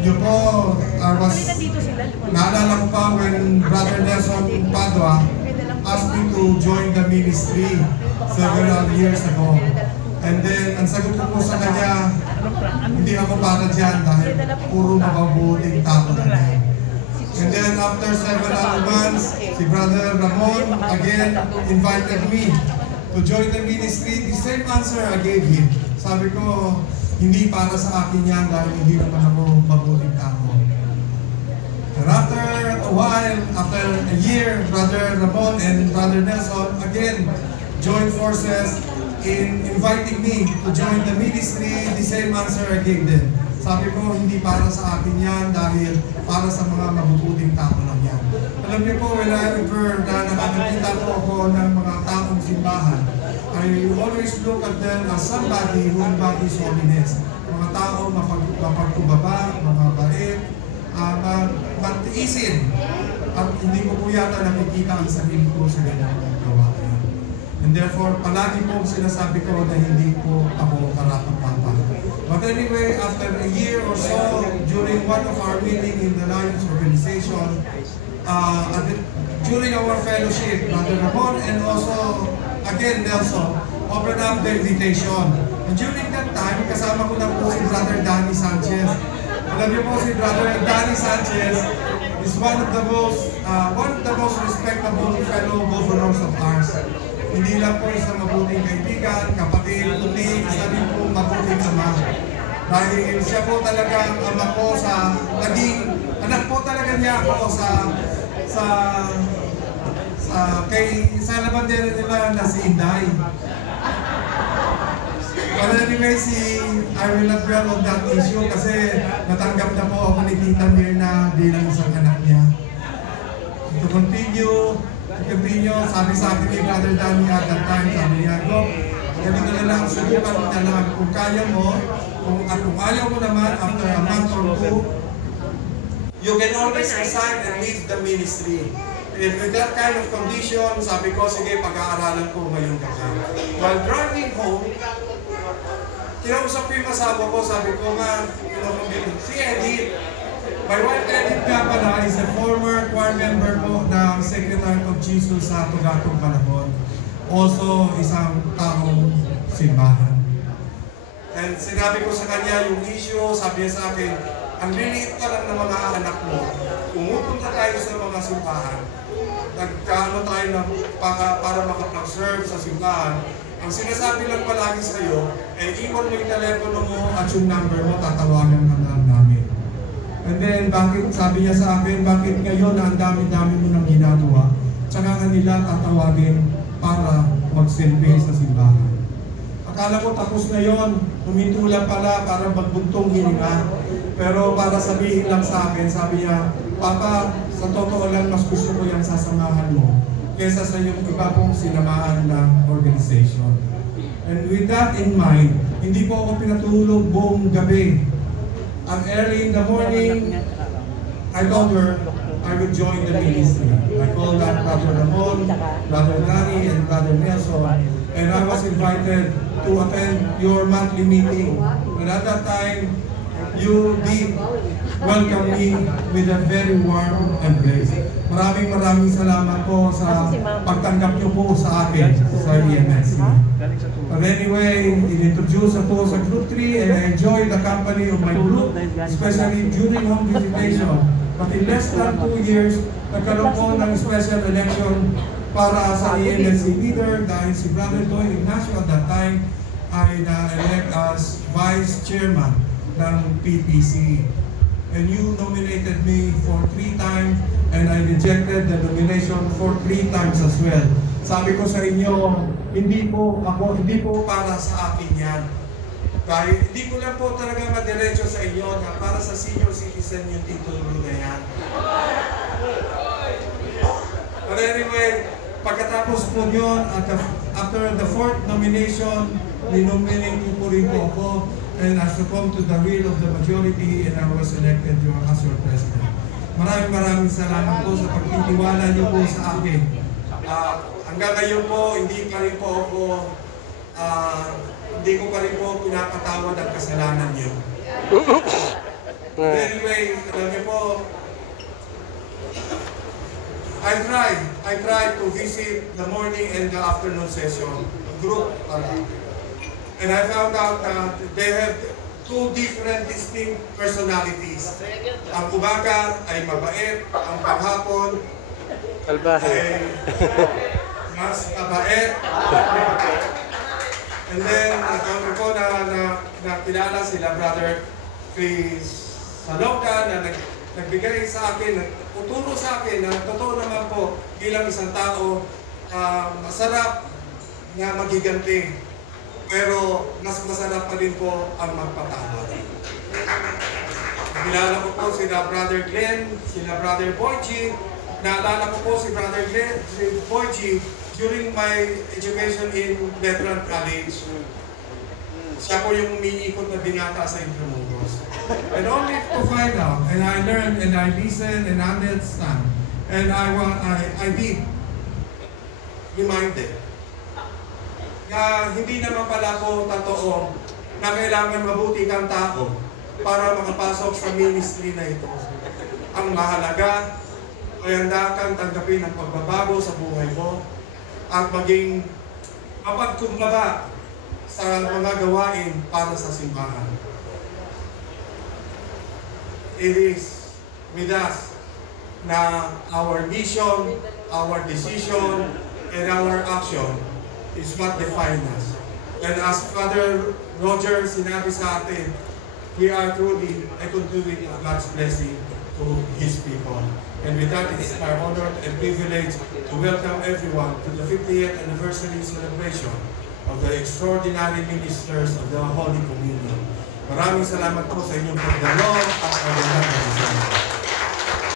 Yun po, naalala ko pa when Brother Nelson Padua asked me to join the ministry several years ago. And then, ang sagot ko po sa kanya, hindi ako para dyan dahil puro mababuting tao na yan. And then after several months, si Brother Ramon again invited me to join the ministry. The same answer I gave him. Sabi ko, hindi para sa akin yan dahil hindi naman ako mabuting tao. And after a while, after a year, Brother Ramon and Brother Nelson again joined forces in inviting me to join the ministry. The same answer I gave them. Sabi ko, hindi para sa akin yan dahil para sa mga mabubuting tao lang yan. Alam niyo po, whenever na nakakita po ako ng mga taong simbahan, I always look at them as somebody who embodies holiness. Mga tao mapagkubaba, mababait, magtiisin. At hindi ko po yata nakikita ang sarili ko sa ganyan gawain. And therefore, palagi po sinasabi ko na hindi po ako karapat-dapat. But anyway, after a year or so, during one of our meetings in the Lions organization, during our fellowship, Brother Ramon and also, again, Nelson, opened up the invitation. And during that time, kasama ko na po si Brother Danny Sanchez. Alam niyo po si Brother Danny Sanchez is one of the most respectable fellow governors of ours. Hindi lang po isang mabuting kaibigan, kapatid, kundi isa rin po mabuting ama. Dahil siya po talaga ang ama ko sa naging anak po talaga niya ako sa labandera nila na si Inday. But anyway, I will not dwell on that issue kasi natanggap na po ako ni Tita Mirna bilang isang anak niya. To continue, sabi sa akin ni Brother Danny at that time, sabi niya, "Go, ganito na lang, subukan mo na lang. Kung kaya mo, kung ayaw mo naman, after a month or two, you can always resign and leave the ministry." If with that kind of condition, sabi ko, sige, pag-aaralan ko ngayong gabi. While driving home, kinausap ko yung asawa ko, sabi ko nga, si Edith, my wife Edith nga pala is a former choir member po ng Secretary of Jesus sa Tugatong Panahon. Also, isang taong simbahan. And sinabi ko sa kanya yung issue, sabi niya sa akin, ang liliit pa lang ng mga anak mo, pumupunta tayo sa mga simbahan, nagkaano tayo na para makapag-serve sa simbahan, ang sinasabi lang palagi sa iyo, iwan mo yung telepono mo at yung number mo, tatawagan ka lang namin. And then, sabi niya sa akin, bakit ngayon na ang dami-dami mo nang ginagawa, tsaka kanila tatawagin para mag-selfie sa simbahan. Akala ko tapos na yon, huminto lang pala para magbuntong hininga. Pero para sabihin lang sa akin, sabi niya, Papa, sa totoo lang, mas gusto ko yung sasamahan mo kesa sa yung iba pong sinamahan na organization. And with that in mind, hindi po ako pinatulog buong gabi. And early in the morning, I told her I would join the ministry. I called up Brother Ramon, Brother Danny, and Brother Nelson, and I was invited to attend your monthly meeting. And at that time, you did welcome me with a very warm embrace. Maraming salamat po sa pagtanggap niyo po sa akin sa EMSC. But anyway, in-introduce ako sa Group 3 and I enjoyed the company of my group, especially during home visitation. But in less than 2 years, nagkaroon po ng special election para sa EMSC leader dahil si Brother Toy Ignacio at that time ay na-elect as Vice Chairman ng PPC. And you nominated me for 3 times and I rejected the nomination for 3 times as well. Sabi ko sa inyo, hindi po para sa akin yan. Dahil hindi ko lang po talaga madiretso sa inyo na para sa senior citizen yung titulo na yan. But anyway, pagkatapos po yun, after the 4th nomination, ninominate po rin po ako. And I succumbed to the will of the majority and I was elected as your president. Maraming salamat po sa pagtitiwala niyo po sa akin. Hanggang ngayon po, hindi ko pa rin po pinapatawad ang kasalanan niyo. Anyway, alam niyo po, I try to visit the morning and the afternoon session, group and I found out that they have two different distinct personalities. Ang umaga ay mabait, ang paghapon ay mas mabait. And then, nagkaroon ko na kilala sila, Brother Chris Salonga, na nagbigay sa akin, uturo sa akin na totoo naman po bilang isang tao, masarap na magiganti. Pero mas masarap pa rin po ang magpatawad. Kilala ko po sila Brother Glenn, sila Brother Boychi. Naalala ko po si Brother Glenn, si Boychi, during my education in Veteran College. Siya po yung umiikot na binata sa Intramuros. And only to find out, and I learned, and I listened, and I understand. And I be reminded na hindi naman pala po totoo na kailangan mabuti kang tao para makapasok sa ministry na ito. Ang mahalaga ay handa kang tanggapin ang pagbabago sa buhay mo at maging mapagkumbaba sa mga gawain para sa simbahan. It is with us na our mission, our decision, and our action is what defines us. And as Father Roger sinabi sa atin, we are truly a conduit of God's blessing to His people. And with that, it is my honor and privilege to welcome everyone to the 50th anniversary celebration of the extraordinary ministers of the Holy Communion. Maraming salamat po sa inyong pagdalo.